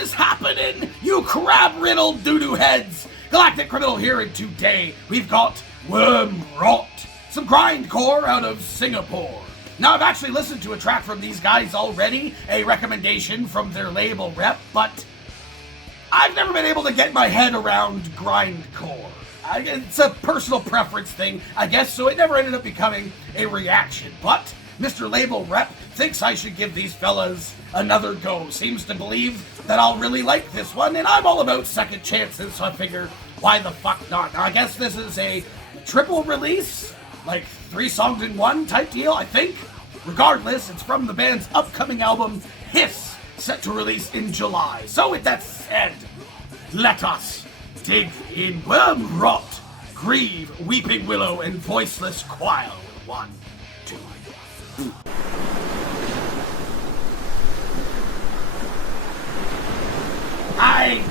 is happening, you crab-riddled doo-doo heads? Galactic Criminal here, and today we've got Wormrot, some grindcore out of Singapore. Now, I've actually listened to a track from these guys already, a recommendation from their label rep, but I've never been able to get my head around grindcore. It's a personal preference thing, I guess, so it never ended up becoming a reaction. But Mr. Label Rep thinks I should give these fellas another go. Seems to believe that I'll really like this one, and I'm all about second chances, so I figure, why the fuck not? Now, I guess this is a triple release, like 3 songs in one type deal, I think. Regardless, it's from the band's upcoming album, Hiss, set to release in July. So with that said, let us dig in Wormrot, Grieve, Weeping Willow, and Voiceless Choir. 1, 2, 3. Hi!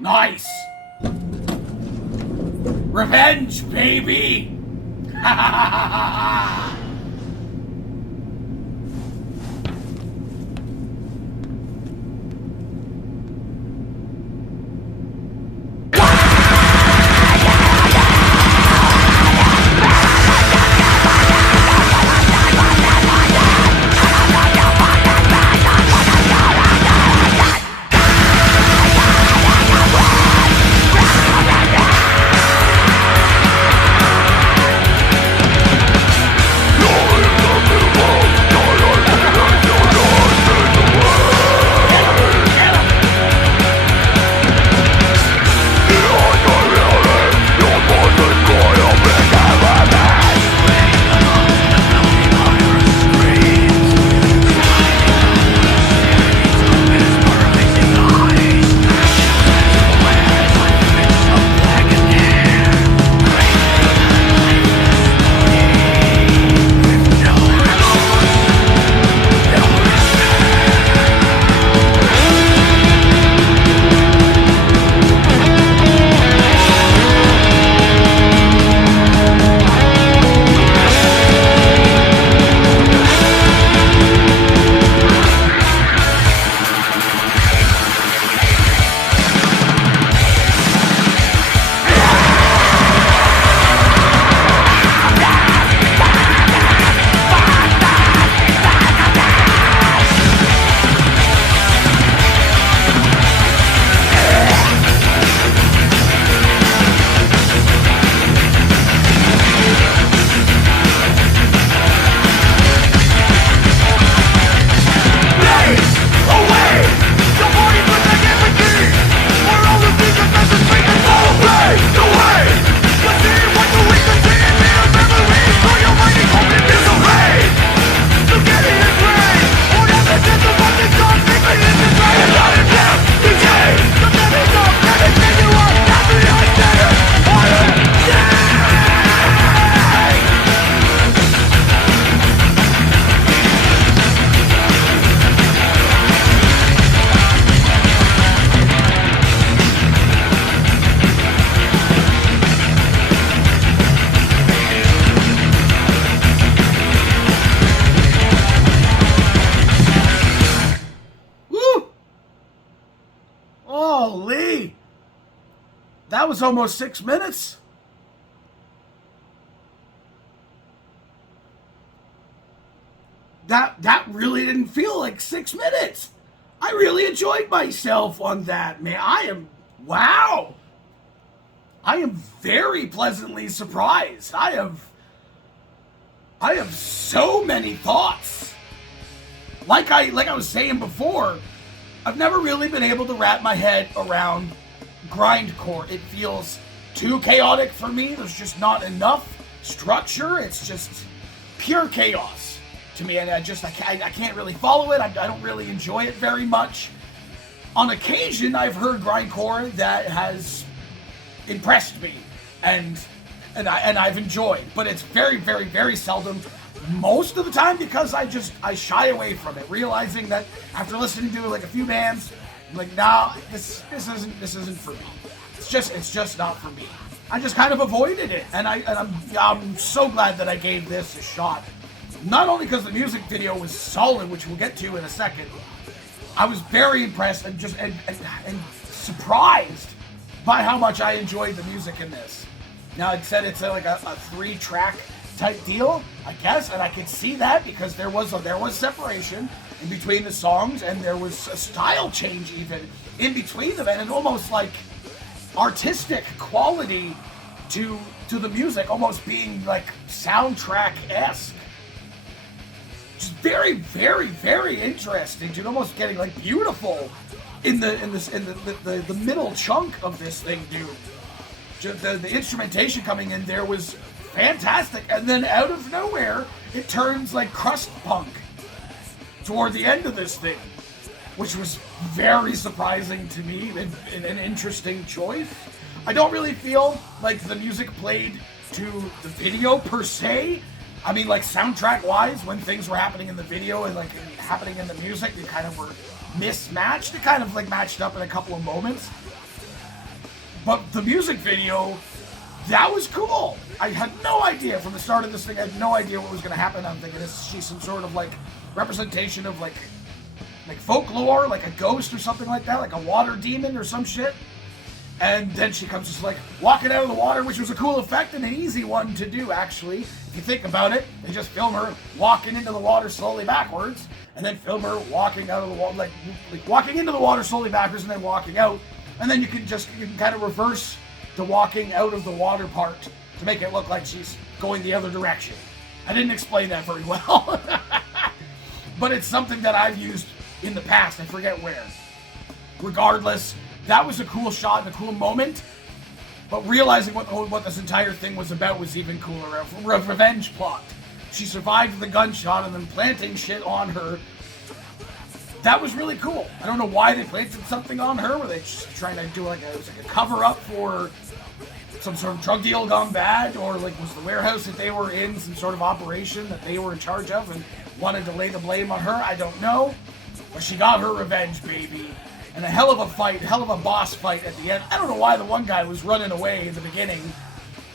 Nice! Revenge, baby! Ha ha ha ha ha! That was almost 6 minutes. That really didn't feel like 6 minutes. I really enjoyed myself on that, man. Wow. I am very pleasantly surprised. I have so many thoughts. Like I was saying before, I've never really been able to wrap my head around grindcore. It feels too chaotic for me. There's just not enough structure. It's just pure chaos to me, and I can't really follow it. I don't really enjoy it very much. On occasion, I've heard grindcore that has impressed me, and I've enjoyed, but it's very, very, very seldom. Most of the time, because I shy away from it, realizing that after listening to like a few bands, I'm like, nah, this isn't for me. It's just not for me. I just kind of avoided it, and I'm so glad that I gave this a shot. Not only because the music video was solid, which we'll get to in a second. I was very impressed and surprised by how much I enjoyed the music in this. Now, it said it's like a 3-track type deal, I guess, and I could see that because there was separation in between the songs, and there was a style change even in between them, and an almost like artistic quality to the music, almost being like soundtrack-esque. Just very, very, very interesting, dude. Almost getting like beautiful in the middle chunk of this thing, dude. The instrumentation coming in there was fantastic, and then out of nowhere, it turns like crust punk toward the end of this thing, which was very surprising to me and an interesting choice. I don't really feel like the music played to the video per se. I mean, like soundtrack-wise, when things were happening in the video and like happening in the music, they kind of were mismatched. It kind of like matched up in a couple of moments. But the music video, that was cool. I had no idea from the start of this thing. I had no idea what was going to happen. I'm thinking she's some sort of like representation of like folklore, like a ghost or something like that, like a water demon or some shit. And then she comes just like walking out of the water, which was a cool effect and an easy one to do, actually. If you think about it, they just film her walking into the water slowly backwards, and then film her walking out of the water, like walking into the water slowly backwards and then walking out. And then you can kind of reverse the walking out of the water part to make it look like she's going the other direction. I didn't explain that very well. But it's something that I've used in the past. I forget where. Regardless, that was a cool shot and a cool moment. But realizing what this entire thing was about was even cooler. A revenge plot. She survived the gunshot and then planting shit on her. That was really cool. I don't know why they planted something on her. Were they just trying to do like a cover-up for some sort of drug deal gone bad? Or like was the warehouse that they were in some sort of operation that they were in charge of and wanted to lay the blame on her? I don't know. But she got her revenge, baby. And a hell of a fight, hell of a boss fight at the end. I don't know why the one guy was running away in the beginning.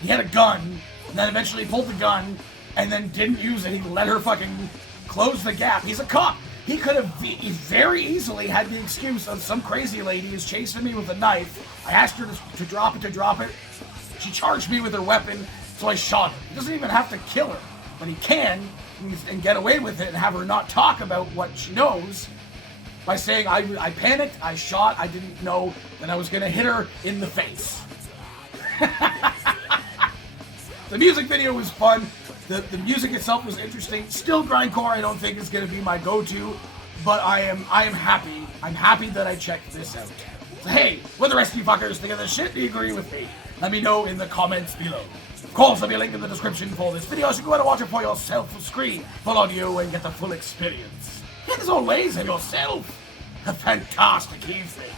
He had a gun, and then eventually pulled the gun, and then didn't use it. He let her fucking close the gap. He's a cop. He could have very easily had the excuse of some crazy lady is chasing me with a knife. I asked her to drop it. She charged me with her weapon, so I shot her. He doesn't even have to kill her, but he can and get away with it and have her not talk about what she knows by saying, I panicked, I shot, I didn't know that I was going to hit her in the face. The music video was fun. The music itself was interesting. Still grindcore I don't think is going to be my go-to, but I am happy. I'm happy that I checked this out. So hey, what the rest of you fuckers think of this shit? Do you agree with me? Let me know in the comments below. Of course, there'll be a link in the description for this video, so go ahead and watch it for yourself full screen, full audio, and get the full experience. As always, have yourself a fantastic evening.